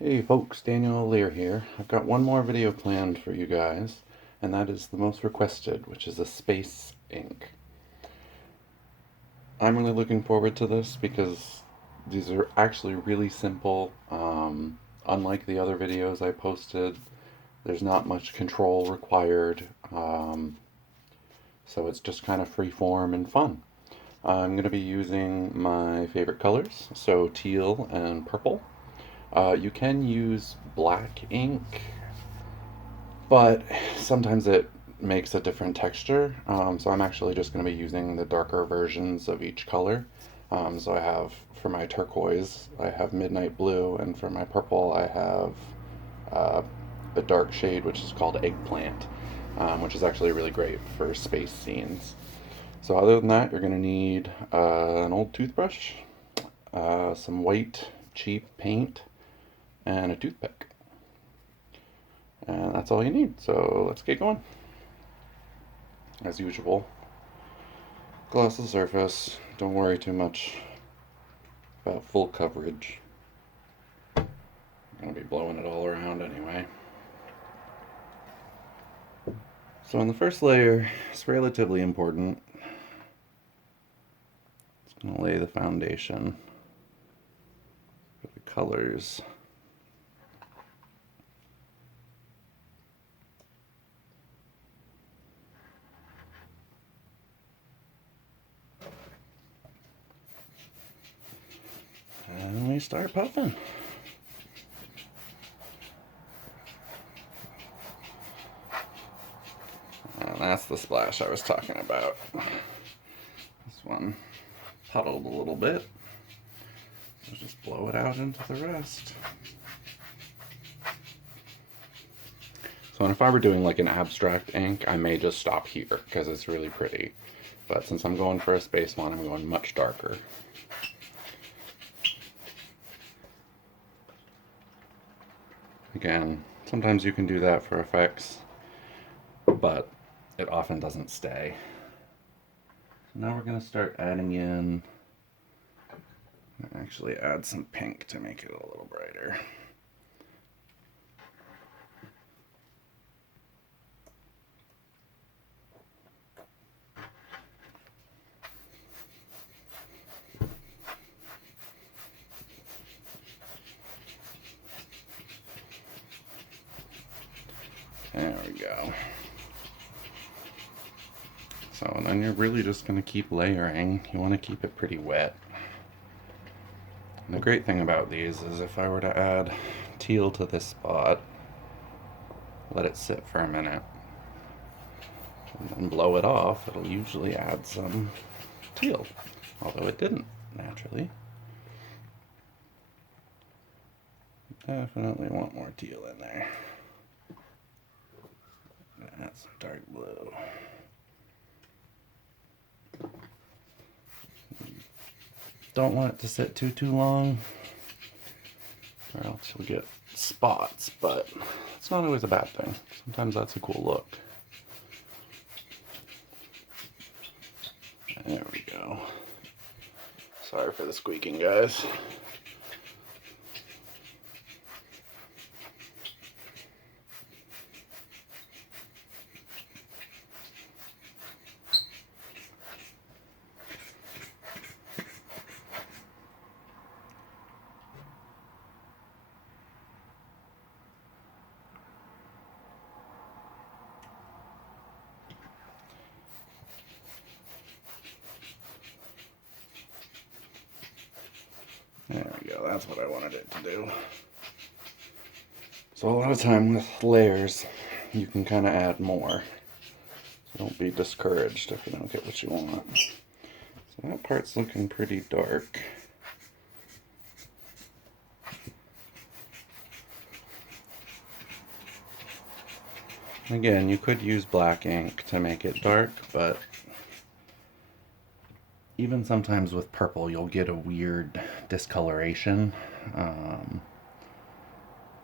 Hey folks, Daniel Lear here. I've got one more video planned for you guys, and that is the most requested, which is a space ink. I'm really looking forward to this because these are actually really simple. Unlike the other videos I posted, there's not much control required, so it's just kind of free form and fun. I'm going to be using my favorite colors, so teal and purple. You can use black ink, but sometimes it makes a different texture. So I'm actually just going to be using the darker versions of each color. So I have, for my turquoise, I have midnight blue, and for my purple, I have uh, a dark shade which is called eggplant, which is actually really great for space scenes. So other than that, you're going to need an old toothbrush, some white cheap paint, and a toothpick. And that's all you need. So let's get going. As usual, gloss the surface. Don't worry too much about full coverage. I'm going to be blowing it all around anyway. So in the first layer, it's relatively important. It's going to lay the foundation for the colors. And we start puffing. And that's the splash I was talking about. This one puddled a little bit. So just blow it out into the rest. So if I were doing like an abstract ink, I may just stop here because it's really pretty. But since I'm going for a space one, I'm going much darker. Again, sometimes you can do that for effects, but it often doesn't stay. So now we're going to start adding in, actually add some pink to make it a little brighter. There we go. So and then you're really just going to keep layering. You want to keep it pretty wet. And the great thing about these is if I were to add teal to this spot, let it sit for a minute, and then blow it off, it'll usually add some teal. Although it didn't, naturally. Definitely want more teal in there. That's dark blue. Don't want it to sit too long, or else you'll get spots, but it's not always a bad thing. Sometimes that's a cool look. There we go. Sorry for the squeaking, guys. There we go, that's what I wanted it to do. So a lot of time with layers, you can kind of add more. So don't be discouraged if you don't get what you want. So that part's looking pretty dark. Again, you could use black ink to make it dark, but even sometimes with purple, you'll get a weird discoloration. You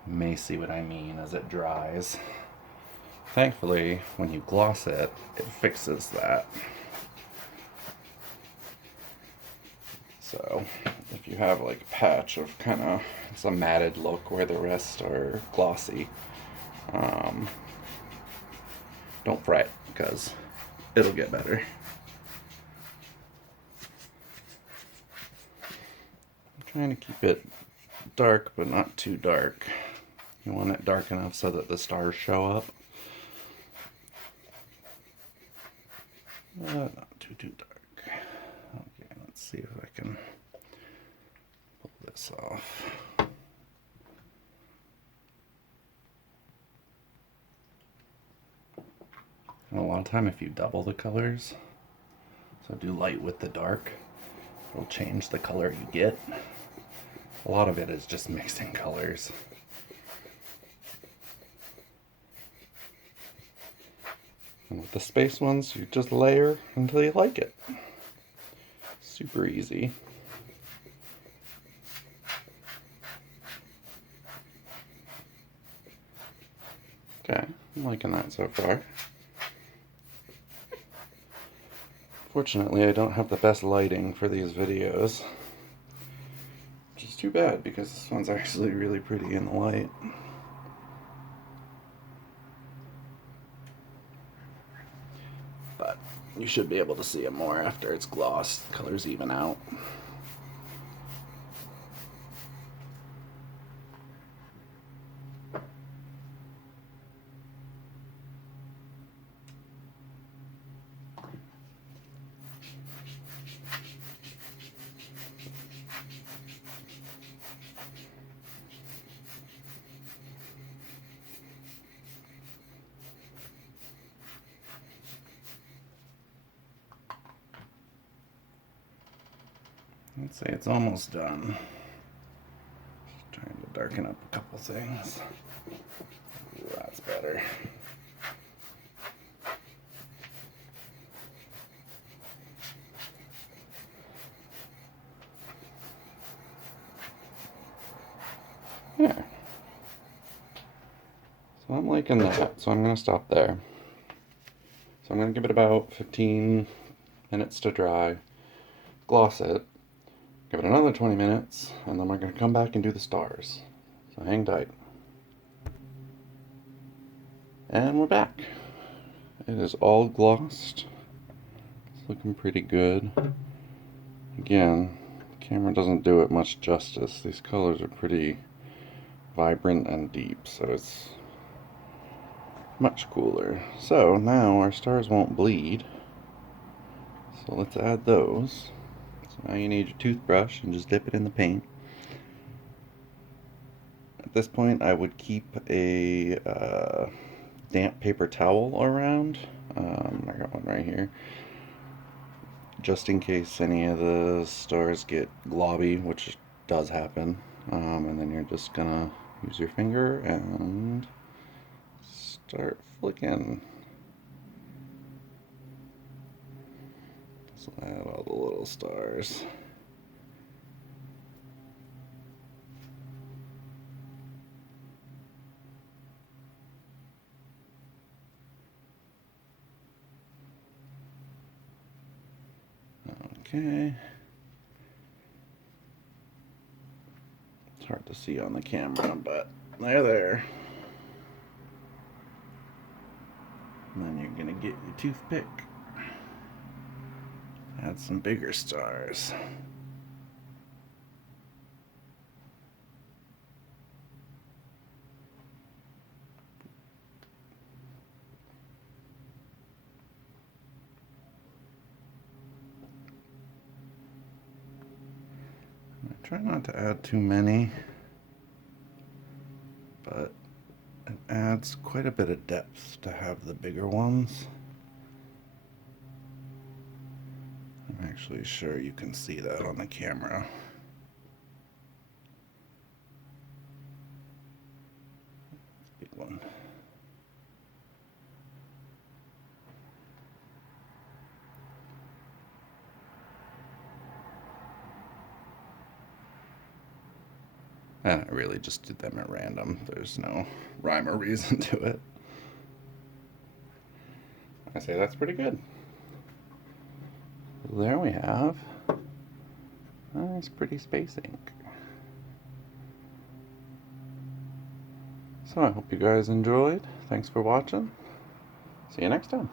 may see what I mean as it dries. Thankfully, when you gloss it, it fixes that. So if you have like a patch of kind of it's a matted look where the rest are glossy, um, don't fret because it'll get better. I'm trying to keep it dark but not too dark. You want it dark enough so that the stars show up. Not too dark. Okay, let's see if I can pull this off. And a lot of time if you double the colors, so do light with the dark, it'll change the color you get. A lot of it is just mixing colors. And with the space ones, you just layer until you like it. Super easy. Okay, I'm liking that so far. Fortunately, I don't have the best lighting for these videos, which is too bad because this one's actually really pretty in the light. But you should be able to see it more after it's glossed. The colors even out. Let's say it's almost done. Just trying to darken up a couple things. Ooh, that's better. Yeah. So I'm liking that, so I'm going to stop there. So I'm going to give it about 15 minutes to dry, gloss it, give it another 20 minutes, and then we're going to come back and do the stars. So hang tight. And we're back. It is all glossed. It's looking pretty good. Again, the camera doesn't do it much justice. These colors are pretty vibrant and deep, so it's much cooler. So now our stars won't bleed. So let's add those. So now you need your toothbrush and just dip it in the paint. At this point I would keep a damp paper towel around. I got one right here. Just in case any of the stars get globby, which does happen. And then you're just gonna use your finger and start flicking. So add all the little stars. Okay. It's hard to see on the camera, but they're there. And then you're gonna get your toothpick. Add some bigger stars. I try not to add too many, but it adds quite a bit of depth to have the bigger ones. I'm actually sure you can see that on the camera. Big one. And I really just did them at random. There's no rhyme or reason to it. I say that's pretty good. There we have Nice, pretty space ink. So I hope you guys enjoyed. Thanks for watching. See you next time.